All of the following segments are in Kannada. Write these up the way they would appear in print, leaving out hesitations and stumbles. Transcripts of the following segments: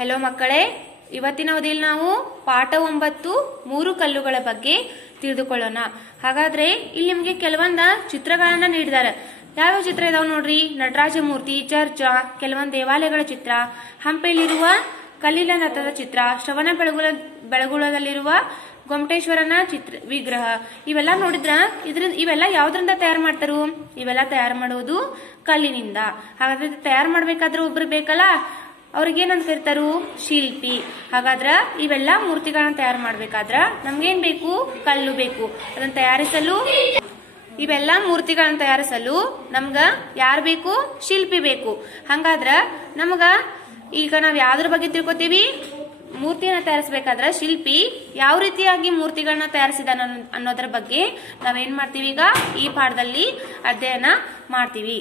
ಹೆಲೋ ಮಕ್ಕಳೇ, ಇವತ್ತಿನ ಅವಧಿಯಲ್ಲಿ ನಾವು ಪಾಠ 9 ಮೂರು ಕಲ್ಲುಗಳ ಬಗ್ಗೆ ತಿಳಿದುಕೊಳ್ಳೋಣ. ಹಾಗಾದ್ರೆ ಇಲ್ಲಿ ನಿಮಗೆ ಕೆಲವೊಂದು ಚಿತ್ರಗಳನ್ನ ನೀಡಿದ್ದಾರೆ. ಯಾವ್ಯಾವ ಚಿತ್ರ ಇದಾವೆ ನೋಡ್ರಿ. ನಟರಾಜ ಮೂರ್ತಿ, ಚರ್ಚ್, ಕೆಲವೊಂದು ದೇವಾಲಯಗಳ ಚಿತ್ರ, ಹಂಪಿಯಲ್ಲಿರುವ ಕಲ್ಲಿನ ರಥದ ಚಿತ್ರ, ಶ್ರವಣ ಬೆಳಗುಳದಲ್ಲಿರುವ ಗೊಮ್ಮಟೇಶ್ವರನ ಚಿತ್ರ ವಿಗ್ರಹ. ಇವೆಲ್ಲ ನೋಡಿದ್ರ ಇವೆಲ್ಲ ಯಾವ್ದ್ರಿಂದ ತಯಾರು ಮಾಡ್ತಾರು? ಇವೆಲ್ಲ ತಯಾರು ಮಾಡೋದು ಕಲ್ಲಿನಿಂದ. ಹಾಗಾದ್ರೆ ತಯಾರು ಮಾಡ್ಬೇಕಾದ್ರೆ ಒಬ್ರು ಬೇಕಲ್ಲ, ಅವ್ರಿಗೇನಂತ ಕರೀತಾರು? ಶಿಲ್ಪಿ. ಹಾಗಾದ್ರ ಇವೆಲ್ಲ ಮೂರ್ತಿಗಳನ್ನ ತಯಾರು ಮಾಡ್ಬೇಕಾದ್ರ ನಮ್ಗೇನ್ ಬೇಕು? ಕಲ್ಲು ಬೇಕು. ಅದನ್ನ ತಯಾರಿಸಲು, ಇವೆಲ್ಲ ಮೂರ್ತಿಗಳನ್ನ ತಯಾರಿಸಲು ನಮ್ಗ ಯಾರು ಬೇಕು? ಶಿಲ್ಪಿ ಬೇಕು. ಹಂಗಾದ್ರ ನಮಗ ಈಗ ನಾವ್ ಯಾವ್ದ್ರ ಬಗ್ಗೆ ತಿಳ್ಕೊತೀವಿ? ಮೂರ್ತಿಯನ್ನ ತಯಾರಿಸಬೇಕಾದ್ರ ಶಿಲ್ಪಿ ಯಾವ ರೀತಿಯಾಗಿ ಮೂರ್ತಿಗಳನ್ನ ತಯಾರಿಸಿದಾನ ಅನ್ನೋದ್ರ ಬಗ್ಗೆ ನಾವೇನ್ ಮಾಡ್ತೀವಿ? ಈಗ ಈ ಪಾಠದಲ್ಲಿ ಅಧ್ಯಯನ ಮಾಡ್ತೀವಿ.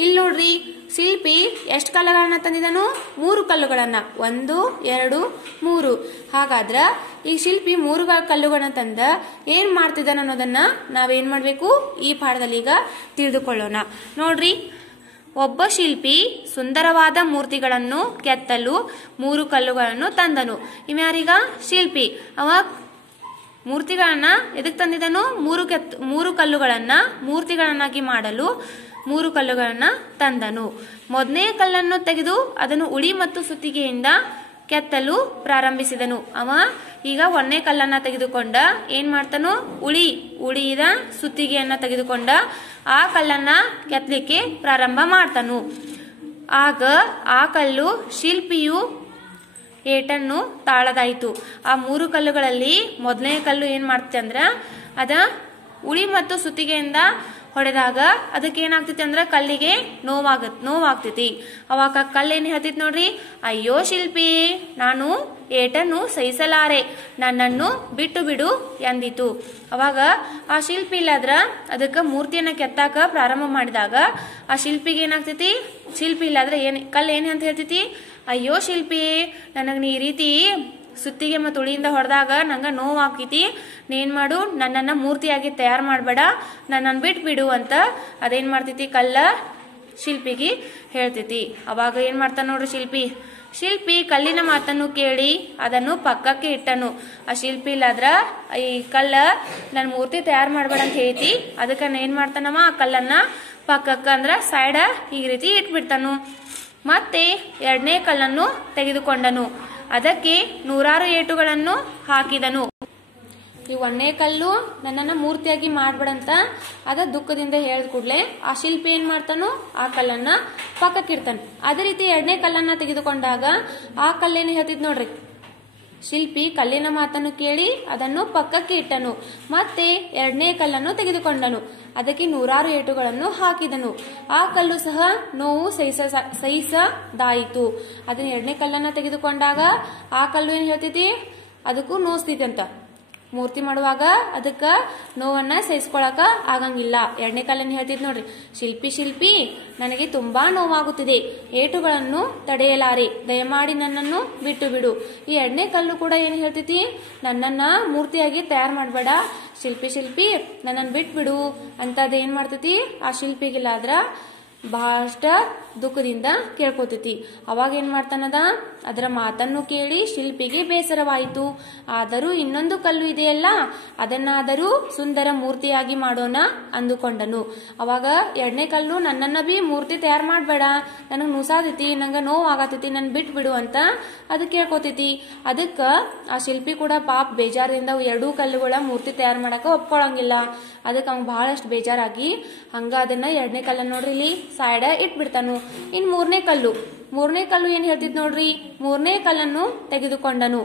ಇಲ್ಲಿ ನೋಡ್ರಿ, ಶಿಲ್ಪಿ ಎಷ್ಟು ಕಲ್ಲುಗಳನ್ನ ತಂದಿದನು? 3 ಕಲ್ಲುಗಳನ್ನ. 1, 2, 3. ಹಾಗಾದ್ರ ಈ ಶಿಲ್ಪಿ 3 ಕಲ್ಲುಗಳನ್ನ ತಂದ ಏನ್ ಮಾಡ್ತಿದ್ದಾನ ಅನ್ನೋದನ್ನ ನಾವೇನ್ ಮಾಡ್ಬೇಕು? ಈ ಪಾಠದಲ್ಲಿ ಈಗ ತಿಳಿದುಕೊಳ್ಳೋಣ. ನೋಡ್ರಿ, ಒಬ್ಬ ಶಿಲ್ಪಿ ಸುಂದರವಾದ ಮೂರ್ತಿಗಳನ್ನು ಕೆತ್ತಲು 3 ಕಲ್ಲುಗಳನ್ನು ತಂದನು. ಇವ್ಯಾರೀಗ? ಶಿಲ್ಪಿ. ಅವ ಮೂರ್ತಿಗಳನ್ನ ಎದಕ್ ತಂದಿದನು? 3 ಕಲ್ಲುಗಳನ್ನ ಮೂರ್ತಿಗಳನ್ನಾಗಿ ಮಾಡಲು 3 ಕಲ್ಲುಗಳನ್ನ ತಂದನು. ಮೊದಲನೇ ಕಲ್ಲನ್ನು ತೆಗೆದು ಅದನ್ನು ಉಳಿ ಮತ್ತು ಸುತ್ತಿಗೆಯಿಂದ ಕೆತ್ತಲು ಪ್ರಾರಂಭಿಸಿದನು. ಅವ ಈಗ 1ನೇ ಕಲ್ಲನ್ನ ತೆಗೆದುಕೊಂಡ ಏನ್ ಮಾಡ್ತಾನು? ಉಳಿದ ಸುತ್ತಿಗೆಯನ್ನ ತೆಗೆದುಕೊಂಡ ಆ ಕಲ್ಲನ್ನ ಕೆತ್ತಲಿಕ್ಕೆ ಪ್ರಾರಂಭ ಮಾಡ್ತಾನು. ಆಗ ಆ ಕಲ್ಲು ಶಿಲ್ಪಿಯು ಏಟನ್ನು ತಾಳದಾಯಿತು. ಆ 3 ಕಲ್ಲುಗಳಲ್ಲಿ ಮೊದಲನೇ ಕಲ್ಲು ಏನ್ ಮಾಡ್ತೈತಿ ಅಂದ್ರ, ಅದ ಉಳಿ ಮತ್ತು ಸುತ್ತಿಗೆಯಿಂದ ಹೊಡೆದಾಗ ಅದಕ್ಕೆ ಏನಾಗ್ತೈತಿ ಅಂದ್ರ ಕಲ್ಲಿಗೆ ನೋವಾಗ್ತೈತಿ. ಅವಾಗ ಕಲ್ಲೇನ್ ಹೇಳ್ತೈತಿ ನೋಡ್ರಿ, ಅಯ್ಯೋ ಶಿಲ್ಪಿ, ನಾನು ಏಟನ್ನು ಸಹಿಸಲಾರೆ, ನನ್ನನ್ನು ಬಿಟ್ಟು ಬಿಡು ಎಂದಿತು. ಅವಾಗ ಆ ಶಿಲ್ಪಿ ಇಲ್ಲಾದ್ರ ಅದಕ್ಕ ಮೂರ್ತಿಯನ್ನ ಕೆತ್ತಾಕ ಪ್ರಾರಂಭ ಮಾಡಿದಾಗ ಆ ಶಿಲ್ಪಿಗೆ ಏನಾಗ್ತೈತಿ? ಶಿಲ್ಪಿ ಇಲ್ಲಾದ್ರ ಕಲ್ಲು ಏನ್ ಅಂತ ಹೇಳ್ತೈತಿ? ಅಯ್ಯೋ ಶಿಲ್ಪಿ, ನನಗ್ ನೀ ಈ ರೀತಿ ಸುತ್ತಿಗೆ ಮತ್ತು ಉಳಿಯಿಂದ ಹೊಡೆದಾಗ ನಂಗ ನೋವಾಗ್ತೈತಿ, ನೀನ್ ಮಾಡು, ನನ್ನನ್ನ ಮೂರ್ತಿಯಾಗಿ ತಯಾರು ಮಾಡ್ಬೇಡ, ನನ್ನನ್ನು ಬಿಟ್ಬಿಡು ಅಂತ ಅದೇನ್ ಮಾಡ್ತೈತಿ? ಕಲ್ಲ ಶಿಲ್ಪಿಗೆ ಹೇಳ್ತೈತಿ. ಅವಾಗ ಏನ್ ಮಾಡ್ತಾನ ನೋಡ್ರಿ ಶಿಲ್ಪಿ ಕಲ್ಲಿನ ಮಾತನ್ನು ಕೇಳಿ ಅದನ್ನು ಪಕ್ಕಕ್ಕೆ ಇಟ್ಟನು. ಆ ಶಿಲ್ಪಿ ಇಲ್ಲಾದ್ರ ಈ ಕಲ್ಲ ನನ್ ಮೂರ್ತಿ ತಯಾರು ಮಾಡ್ಬೇಡ ಅಂತ ಹೇಳ್ತಿ. ಅದಕ್ಕ ಏನ್ ಮಾಡ್ತಾನವ? ಆ ಕಲ್ಲನ್ನ ಪಕ್ಕಕ್ಕ ಅಂದ್ರ ಸೈಡ ಈ ರೀತಿ ಇಟ್ಬಿಡ್ತಾನು. ಮತ್ತೆ 2ನೇ ಕಲ್ಲನ್ನು ತೆಗೆದುಕೊಂಡನು. ಅದಕ್ಕೆ 100 ಏಟುಗಳನ್ನು ಹಾಕಿದನು. ಈ 1ನೇ ಕಲ್ಲು ನನ್ನನ್ನ ಮೂರ್ತಿಯಾಗಿ ಮಾಡ್ಬೇಡಂತ ಅದ ದುಃಖದಿಂದ ಹೇಳಿದ ಕೂಡ್ಲೆ ಆ ಶಿಲ್ಪಿ ಏನ್ ಮಾಡ್ತಾನು? ಆ ಕಲ್ಲನ್ನ ಪಕ್ಕಕ್ಕಿಡ್ತಾನ. ಅದೇ ರೀತಿ 2ನೇ ಕಲ್ಲನ್ನ ತೆಗೆದುಕೊಂಡಾಗ ಆ ಕಲ್ಲೇನು ಹೇಳ್ತಿದ್ ನೋಡ್ರಿ, ಶಿಲ್ಪಿ ಕಲ್ಲಿನ ಮಾತನ್ನು ಕೇಳಿ ಅದನ್ನು ಪಕ್ಕಕ್ಕೆ ಇಟ್ಟನು. ಮತ್ತೆ 2ನೇ ಕಲ್ಲನ್ನು ತೆಗೆದುಕೊಂಡನು. ಅದಕ್ಕೆ 100 ಏಟುಗಳನ್ನು ಹಾಕಿದನು. ಆ ಕಲ್ಲು ಸಹ ನೋವು ಸಹಿಸದಾಯಿತು. ಅದನ್ನ 2ನೇ ಕಲ್ಲನ್ನ ತೆಗೆದುಕೊಂಡಾಗ ಆ ಕಲ್ಲು ಏನ್ ಹೇಳ್ತೈತಿ? ಅದಕ್ಕೂ ನೋಸ್ತೈತಿ ಅಂತ. ಮೂರ್ತಿ ಮಾಡುವಾಗ ಅದಕ್ಕ ನೋವನ್ನ ಸಹಿಸ್ಕೊಳಕ ಆಗಂಗಿಲ್ಲ. 2ನೇ ಕಲ್ಲನ್ನು ಹೇಳ್ತಿದ್ ನೋಡ್ರಿ, ಶಿಲ್ಪಿ, ನನಗೆ ತುಂಬಾ ನೋವಾಗುತ್ತಿದೆ, ಏಟುಗಳನ್ನು ತಡೆಯಲಾರೆ, ದಯಮಾಡಿ ನನ್ನನ್ನು ಬಿಟ್ಟು ಬಿಡು. ಈ 2ನೇ ಕಲ್ಲು ಕೂಡ ಏನ್ ಹೇಳ್ತೈತಿ? ನನ್ನನ್ನ ಮೂರ್ತಿಯಾಗಿ ತಯಾರು ಮಾಡ್ಬೇಡ ಶಿಲ್ಪಿ, ನನ್ನನ್ನು ಬಿಟ್ಬಿಡು ಅಂತ ಅದೇನ್ ಮಾಡ್ತೈತಿ? ಆ ಶಿಲ್ಪಿಗಿಲ್ಲಾದ್ರ ಬಹಳಷ್ಟ ದುಃಖದಿಂದ ಕೇಳ್ಕೊತೈತಿ. ಅವಾಗ ಏನ್ ಮಾಡ್ತಾನದ? ಅದರ ಮಾತನ್ನು ಕೇಳಿ ಶಿಲ್ಪಿಗೆ ಬೇಸರವಾಯಿತು. ಆದರೂ ಇನ್ನೊಂದು ಕಲ್ಲು ಇದೆಯಲ್ಲ, ಅದನ್ನಾದರೂ ಸುಂದರ ಮೂರ್ತಿಯಾಗಿ ಮಾಡೋಣ ಅಂದುಕೊಂಡನು. ಅವಾಗ 2ನೇ ಕಲ್ಲು ನನ್ನನ್ನ ಬಿ ಮೂರ್ತಿ ತಯಾರು ಮಾಡ್ಬೇಡ, ನನಗ್ ನುಸಾದೈತಿ, ನಂಗ ನೋವು ಆಗತೈತಿ, ನನ್ ಬಿಟ್ಬಿಡು ಅಂತ ಅದು ಕೇಳ್ಕೊತೈತಿ. ಅದಕ್ಕ ಆ ಶಿಲ್ಪಿ ಕೂಡ ಪಾಪ ಬೇಜಾರಿಂದ 2 ಕಲ್ಲುಗಳ ಮೂರ್ತಿ ತಯಾರು ಮಾಡಕ ಒಪ್ಕೊಳಂಗಿಲ್ಲ. ಅದಕ್ಕೆ ಅವ್ನು ಬಹಳಷ್ಟು ಬೇಜಾರಾಗಿ ಹಂಗ ಅದನ್ನ 2ನೇ ಕಲ್ಲನ್ನ ನೋಡ್ರಿ ಇಲ್ಲಿ ಸೈಡ ಇಟ್ಬಿಡ್ತಾನು. ಇನ್ 3ನೇ ಕಲ್ಲು ಏನ್ ಹೇಳ್ತಿದ್ ನೋಡ್ರಿ, 3ನೇ ಕಲ್ಲನ್ನು ತೆಗೆದುಕೊಂಡನು.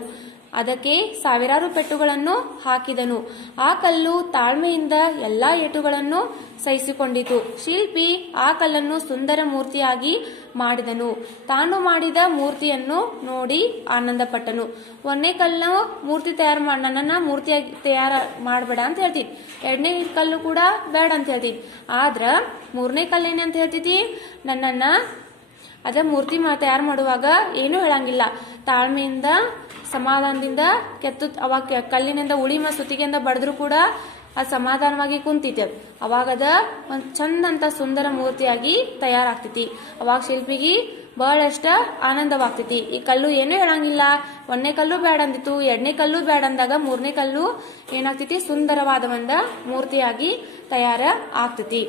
ಅದಕ್ಕೆ 1000 ಪೆಟ್ಟುಗಳನ್ನು ಹಾಕಿದನು. ಆ ಕಲ್ಲು ತಾಳ್ಮೆಯಿಂದ ಎಲ್ಲಾ ಏಟುಗಳನ್ನು ಸಹಿಸಿಕೊಂಡಿತು. ಶಿಲ್ಪಿ ಆ ಕಲ್ಲನ್ನು ಸುಂದರ ಮೂರ್ತಿಯಾಗಿ ಮಾಡಿದನು. ತಾನು ಮಾಡಿದ ಮೂರ್ತಿಯನ್ನು ನೋಡಿ ಆನಂದ ಪಟ್ಟನು. 1ನೇ ಕಲ್ಲು ಮೂರ್ತಿ ನನ್ನನ್ನ ಮೂರ್ತಿಯಾಗಿ ತಯಾರು ಮಾಡ್ಬೇಡ ಅಂತ ಹೇಳ್ತಿದ್. 2ನೇ ಕಲ್ಲು ಕೂಡ ಬೇಡ ಅಂತ ಹೇಳ್ತಿದ್. ಆದ್ರ 3ನೇ ಕಲ್ಲೇನಂತ ಹೇಳ್ತೈತಿ? ನನ್ನನ್ನ ಅದ ಮೂರ್ತಿ ತಯಾರು ಮಾಡುವಾಗ ಏನು ಹೇಳಂಗಿಲ್ಲ, ತಾಳ್ಮೆಯಿಂದ ಸಮಾಧಾನದಿಂದ ಅವಾಗ ಕಲ್ಲಿನಿಂದ ಉಳಿ ಮತ್ತು ಸುತ್ತಿಗೆಯಿಂದ ಬಡದ್ರು ಕೂಡ ಅದು ಸಮಾಧಾನವಾಗಿ ಕುಂತೈತಿ. ಅವಾಗದ ಒಂದ್ ಚಂದ ಅಂತ ಸುಂದರ ಮೂರ್ತಿಯಾಗಿ ತಯಾರಾಗ್ತೈತಿ. ಅವಾಗ ಶಿಲ್ಪಿಗೆ ಬಹಳಷ್ಟ ಆನಂದವಾಗ್ತೈತಿ. ಈ ಕಲ್ಲು ಏನು ಹೇಳಂಗಿಲ್ಲ, ಒಂದನೇ ಕಲ್ಲು ಬ್ಯಾಡ ಅಂದಿತ್ತು, ಎರಡನೇ ಕಲ್ಲು ಬ್ಯಾಡ ಅಂದಾಗ ಮೂರನೇ ಕಲ್ಲು ಏನಾಗ್ತೈತಿ, ಸುಂದರವಾದ ಒಂದು ಮೂರ್ತಿಯಾಗಿ ತಯಾರ ಆಗ್ತೈತಿ.